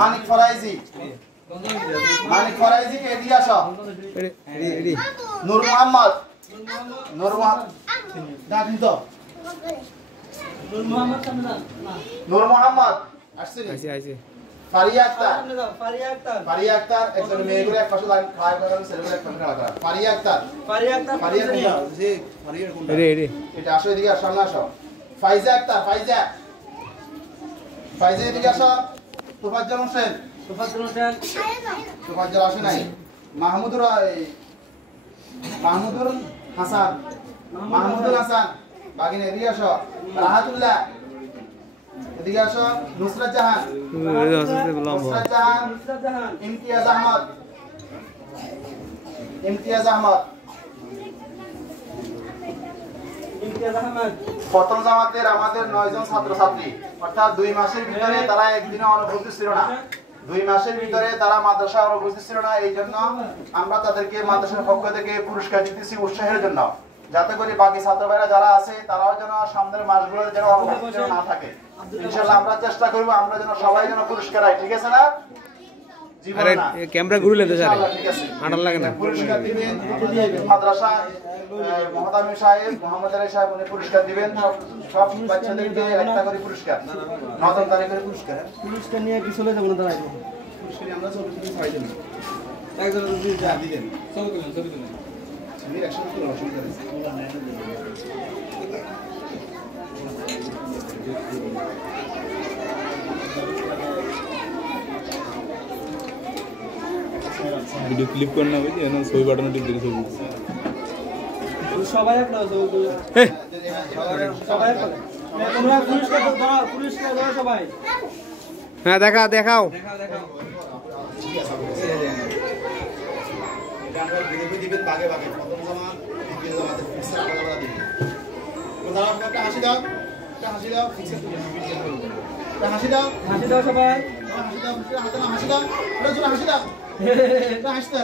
মানিক ফরাইজি মানিক ফরাইজি কে এদিকে আসো রেডি নূর মোহাম্মদ দাদিন তো নূর মোহাম্মদ আসছে ফারিয়া আক্তার একজন মেয়েগুলো এক পাশে লাইন খায় করে ছেলেগুলো এক পাশে খাওয়া করে ফারিয়া আক্তার জি ফারিয়ার কোনটা রেডি এটা আসো এদিকে আসো সামনে আসো ফাইজা আক্তার ফাইজা এদিকে আসো তোফাজ্জল হোসেন তোফাজ্জল আসে নাই মাহমুদুল হাসান বাগিন এদিকে আসো রাহাতুল্লাহ এদিকে আসো নুসরাত জাহান ইমতিয়াজ আহমদ প্রথম জামাতের আমাদের 9 জন ছাত্রছাত্রী অর্থাৎ 2 মাসের ভিতরে তারা একদিনে অনুপস্থিত ছিল না 2 মাসের ভিতরে তারা মাদ্রাসা অনুপস্থিত ছিল না এই জন্য আমরা তাদেরকে মাদ্রাসার পক্ষ থেকে পুরস্কার দিতেছি উৎসাহের জন্য যাতে করে বাকি ছাত্র ভাইরা যারা আছে তারাও যেন সামনের মাসগুলোতে যেন অনুপস্থিত না থাকে ইনশাআল্লাহ আমরা চেষ্টা করব আমরা যেন সবাই যেন পুরস্কার পাই ঠিক আছে না আরে ক্যামেরা ঘুরলে তো স্যার আড়াল লাগে না পুরস্কার দিবেন মাদ্রাসা মহতামিম সাহেব মোহাম্মদ আলী সাহেব উনি পুরস্কার দিবেন সব বাচ্চাদেরকে একটা করে পুরস্কার 9 তারিখে পুরস্কার নিয়ে কি চলে যাব না দাঁড়াই পুরস্কার আমরা ছবি ছড়াই দেব একজন যা দিবেন ছবি তুলেন আমি একসাথে তুলব অসুবিধা নেই वीडियो क्लिप करना है ये ना सोई बटन टिप दे सब সবাই একটা সবাই তোমরা পুরস্কার দাও সবাই হ্যাঁ দেখাও এটা আমরা ভিডিও দিবেন ভাগে প্রথম জামাত দ্বিতীয় জামাতে ফিক্স আলাদা দিবেন কোনটা আপনারা হাসি দাও ফিক্স হাসি দাও সবাই হাসি দাও হাসি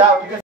দাও